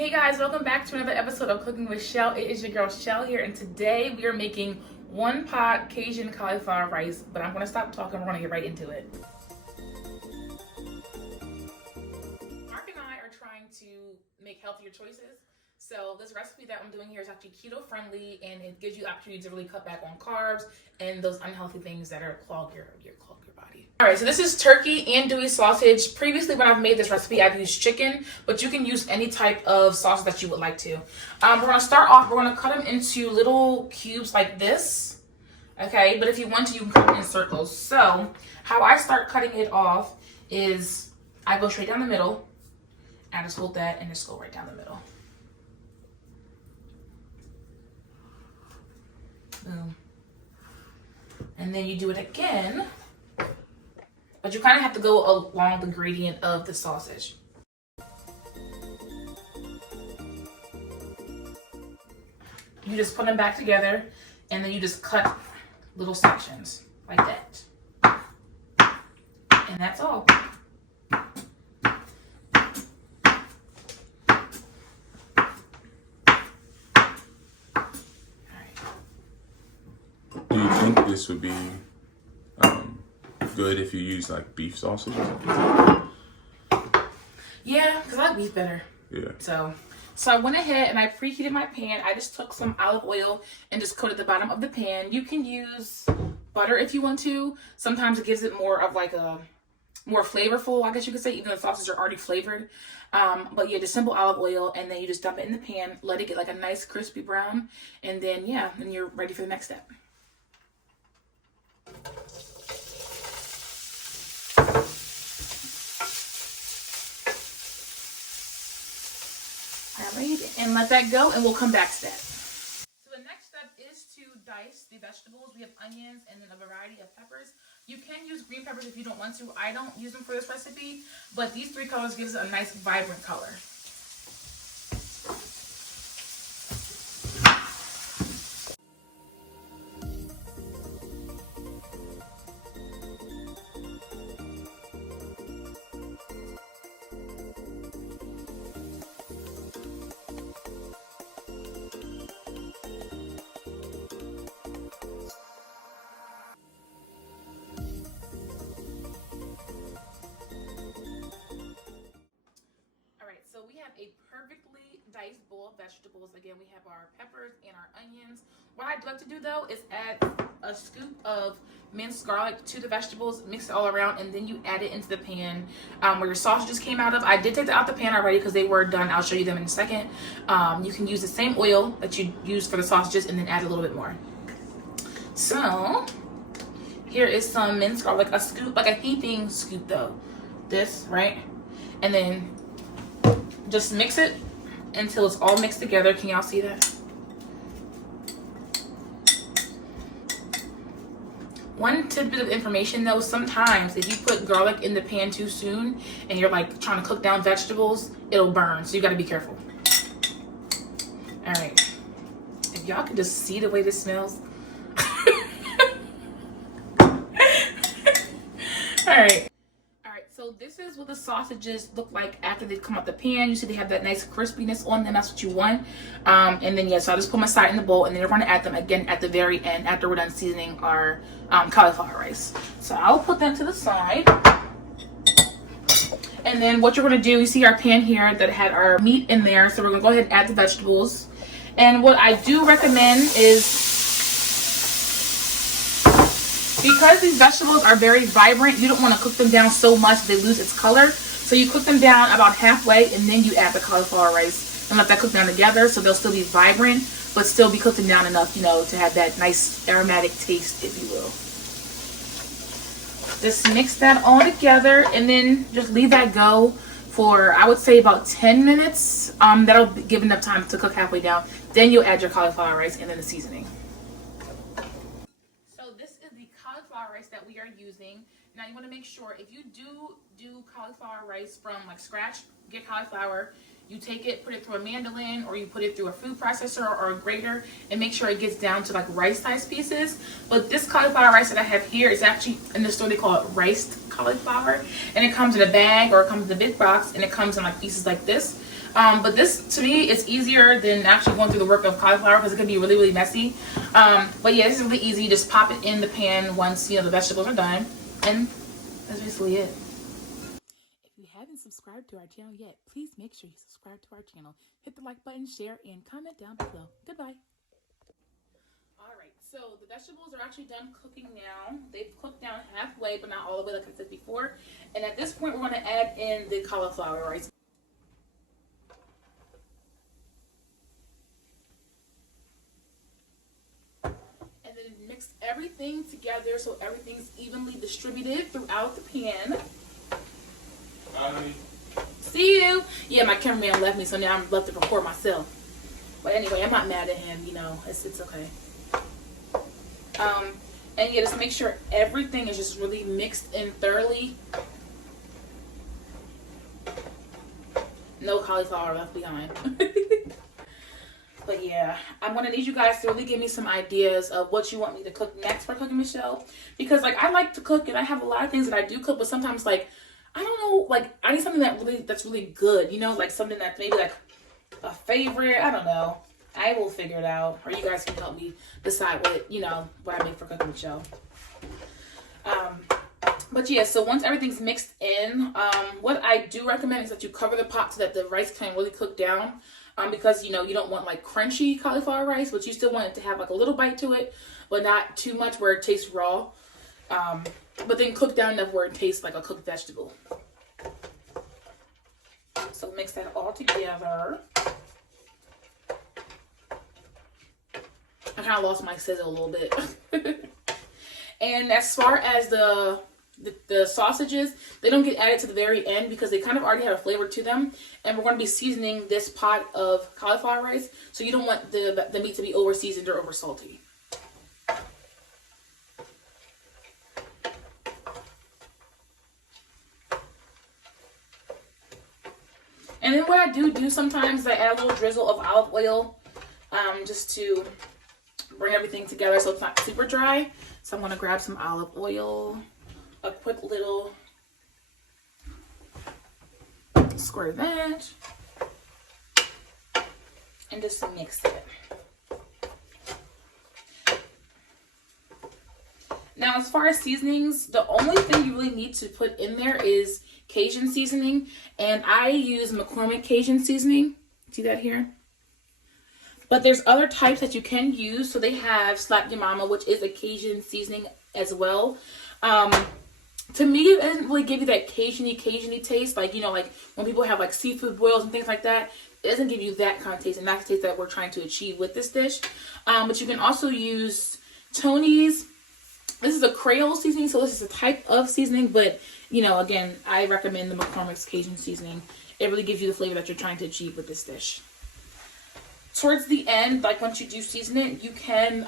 Hey guys, welcome back to another episode of Cooking with Chelle. It is your girl Chelle here, and today we are making one pot Cajun cauliflower rice, but I'm gonna stop talking, we're gonna get right into it. Mark and I are trying to make healthier choices. So this recipe that I'm doing here is actually keto friendly, and it gives you the opportunity to really cut back on carbs and those unhealthy things that are clog your body. All right, so this is turkey andouille sausage. Previously, when I've made this recipe, I've used chicken, but you can use any type of sausage that you would like to. We're gonna start off, we're gonna cut them into little cubes like this, okay? But if you want to, you can cut them in circles. So how I start cutting it off is I go straight down the middle, and I just hold that and just go right down the middle. Boom. And then you do it again, but you kind of have to go along the gradient of the sausage. You just put them back together, and then you just cut little sections like that. And that's all. Do you think this would be good if you use like beef sausage or something? Yeah, because I like beef better. Yeah. So I went ahead and I preheated my pan. I just took some olive oil and just coated the bottom of the pan. You can use butter if you want to. Sometimes it gives it more of like a more flavorful, I guess you could say, even though the sausages are already flavored. But yeah, just simple olive oil, and then you just dump it in the pan, let it get like a nice crispy brown, and then yeah, then you're ready for the next step. Alright, and let that go, and we'll come back to that. So the next step is to dice the vegetables. We have onions and then a variety of peppers. You can use green peppers if you don't want to. I don't use them for this recipe, but these three colors gives it a nice vibrant color. So we have a perfectly diced bowl of vegetables. Again, we have our peppers and our onions. What I'd like to do though is add a scoop of minced garlic to the vegetables, mix it all around, and then you add it into the pan where your sausages came out of. I did take them out the pan already because they were done. I'll show you them in a second. You can use the same oil that you use for the sausages and then add a little bit more. So here is some minced garlic, a scoop, like a heaping scoop though. This, right? And then just mix it until it's all mixed together. Can y'all see that? One tidbit of information though, sometimes if you put garlic in the pan too soon and you're like trying to cook down vegetables, it'll burn. So you gotta be careful. All right. If y'all could just see the way this smells. All right. So this is what the sausages look like after they come out the pan. You see they have that nice crispiness on them. That's what you want. And then yeah, so I'll just put my side in the bowl, and then we're going to add them again at the very end after we're done seasoning our cauliflower rice. So I'll put them to the side. And then what you're going to do, you see our pan here that had our meat in there. So we're going to go ahead and add the vegetables. And what I do recommend is, because these vegetables are very vibrant, you don't want to cook them down so much they lose its color. So you cook them down about halfway, and then you add the cauliflower rice and let that cook down together, so they'll still be vibrant, but still be cooking down enough, you know, to have that nice aromatic taste, if you will. Just mix that all together, and then just leave that go for, I would say, about 10 minutes. That'll give enough time to cook halfway down. Then you'll add your cauliflower rice and then the seasoning. That we are using. Now you want to make sure, if you do cauliflower rice from like scratch, get cauliflower, you take it, put it through a mandolin, or you put it through a food processor or a grater, and make sure it gets down to like rice size pieces. But this cauliflower rice that I have here is actually, in the store they call it riced cauliflower, and it comes in a bag or it comes in a big box, and it comes in like pieces like this. But this, to me, is easier than actually going through the work of cauliflower because it can be really, really messy. But yeah, this is really easy. Just pop it in the pan once, the vegetables are done. And that's basically it. If you haven't subscribed to our channel yet, please make sure you subscribe to our channel. Hit the like button, share, and comment down below. Goodbye. Alright, so the vegetables are actually done cooking now. They've cooked down halfway, but not all the way like I said before. And at this point, we're going to add in the cauliflower rice. And then mix everything together so everything's evenly distributed throughout the pan. See you. Yeah, my cameraman left me, so now I'm left to record myself. But anyway, I'm not mad at him. It's okay. And yeah, just make sure everything is just really mixed in thoroughly. No cauliflower left behind. But yeah, I'm gonna need you guys to really give me some ideas of what you want me to cook next for Cooking with Chelle, because like I like to cook and I have a lot of things that I do cook, but sometimes like I don't know, like I need something that's really good, like something that's maybe like a favorite. I don't know. I will figure it out, or you guys can help me decide what I make for Cooking with Chelle. But yeah, so once everything's mixed in, what I do recommend is that you cover the pot so that the rice can really cook down. Because you don't want like crunchy cauliflower rice, but you still want it to have like a little bite to it, but not too much where it tastes raw. But then cook down enough where it tastes like a cooked vegetable. So mix that all together. I kind of lost my sizzle a little bit. And as far as the sausages, they don't get added to the very end because they kind of already have a flavor to them. And we're going to be seasoning this pot of cauliflower rice, so you don't want the meat to be over seasoned or over salty. And then what I do sometimes is I add a little drizzle of olive oil, just to bring everything together so it's not super dry. So I'm going to grab some olive oil, a quick little squirt of that, and just mix it. Now, as far as seasonings, the only thing you really need to put in there is Cajun seasoning, and I use McCormick Cajun seasoning. See that here? But there's other types that you can use. So they have Slap Your Mama, which is a Cajun seasoning as well. To me, it doesn't really give you that Cajun-y taste. Like, like when people have like seafood boils and things like that, it doesn't give you that kind of taste. And that's the taste that we're trying to achieve with this dish. But you can also use Tony's. This is a Creole seasoning, so this is a type of seasoning. But, again, I recommend the McCormick's Cajun seasoning. It really gives you the flavor that you're trying to achieve with this dish. Towards the end, like once you do season it, you can,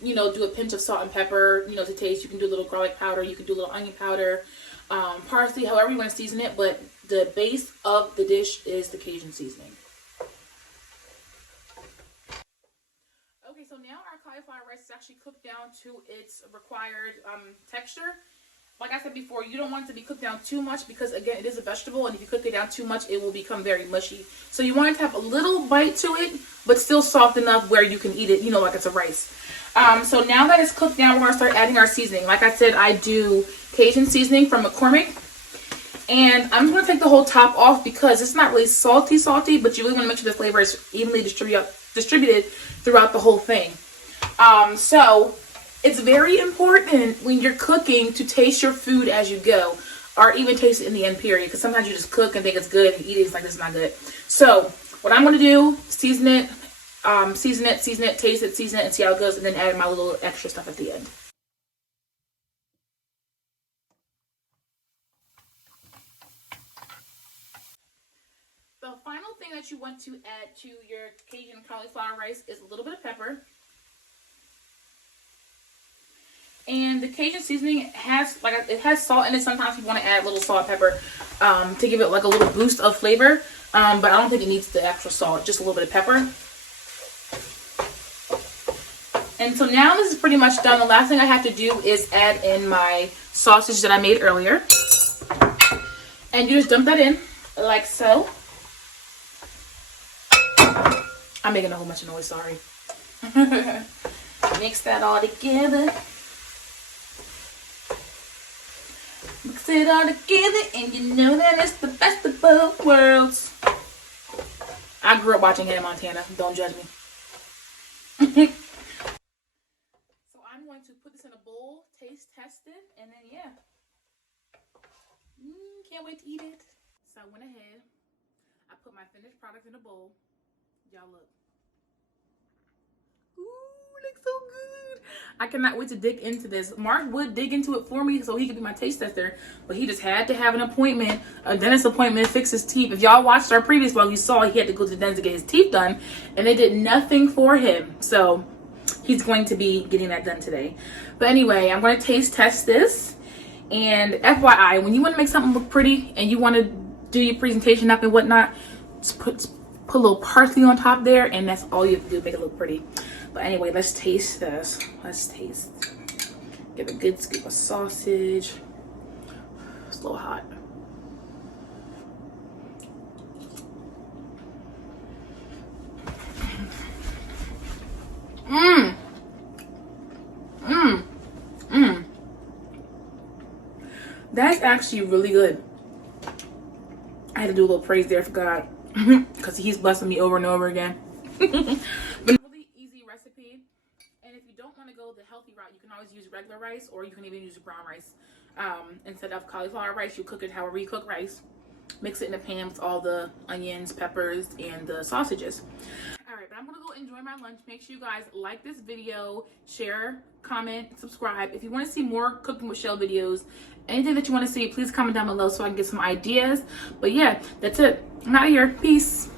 do a pinch of salt and pepper, to taste. You can do a little garlic powder. You can do a little onion powder, parsley, however you want to season it. But the base of the dish is the Cajun seasoning. Okay, so now our cauliflower rice is actually cooked down to its required texture. Like I said before, you don't want it to be cooked down too much because, again, it is a vegetable, and if you cook it down too much, it will become very mushy. So you want it to have a little bite to it, but still soft enough where you can eat it, like it's a rice. So now that it's cooked down, we're going to start adding our seasoning. Like I said, I do Cajun seasoning from McCormick. And I'm going to take the whole top off because it's not really salty, but you really want to make sure the flavor is evenly distributed throughout the whole thing. So it's very important when you're cooking to taste your food as you go, or even taste it in the end period, because sometimes you just cook and think it's good and eat it, it's like, this is not good. So what I'm going to do, season it, taste it, season it, and see how it goes, and then add my little extra stuff at the end. The final thing that you want to add to your Cajun cauliflower rice is a little bit of pepper. And the Cajun seasoning has salt in it. Sometimes you want to add a little salt and pepper to give it like a little boost of flavor. But I don't think it needs the extra salt, just a little bit of pepper. And so now this is pretty much done. The last thing I have to do is add in my sausage that I made earlier. And you just dump that in like so. I'm making a whole bunch of noise, sorry. Mix that all together. Mix it all together, and you know that it's the best of both worlds. I grew up watching Hannah Montana. Don't judge me. So I'm going to put this in a bowl, taste test it, and then yeah. Can't wait to eat it. So I went ahead. I put my finished product in a bowl. Y'all look. Ooh, looks so good. I cannot wait to dig into this. Mark would dig into it for me so he could be my taste tester, but he just had to have an appointment, a dentist appointment, to fix his teeth. If y'all watched our previous vlog, you saw he had to go to the dentist to get his teeth done, and they did nothing for him. So he's going to be getting that done today. But anyway, I'm going to taste test this. And FYI, when you want to make something look pretty and you want to do your presentation up and whatnot, just put a little parsley on top there, and that's all you have to do to make it look pretty. But anyway, let's taste this. Let's taste. Give a good scoop of sausage. It's a little hot. Mmm. Mmm. Mmm. That's actually really good. I had to do a little praise there for God because he's blessing me over and over again. But really easy recipe. And if you don't want to go the healthy route, you can always use regular rice, or you can even use brown rice. Instead of cauliflower rice, you cook it however you cook rice. Mix it in a pan with all the onions, peppers, and the sausages. Alright, but I'm going to go enjoy my lunch. Make sure you guys like this video, share, comment, subscribe. If you want to see more Cooking with Chelle videos, anything that you want to see, please comment down below so I can get some ideas. But yeah, that's it. I'm out of here. Peace.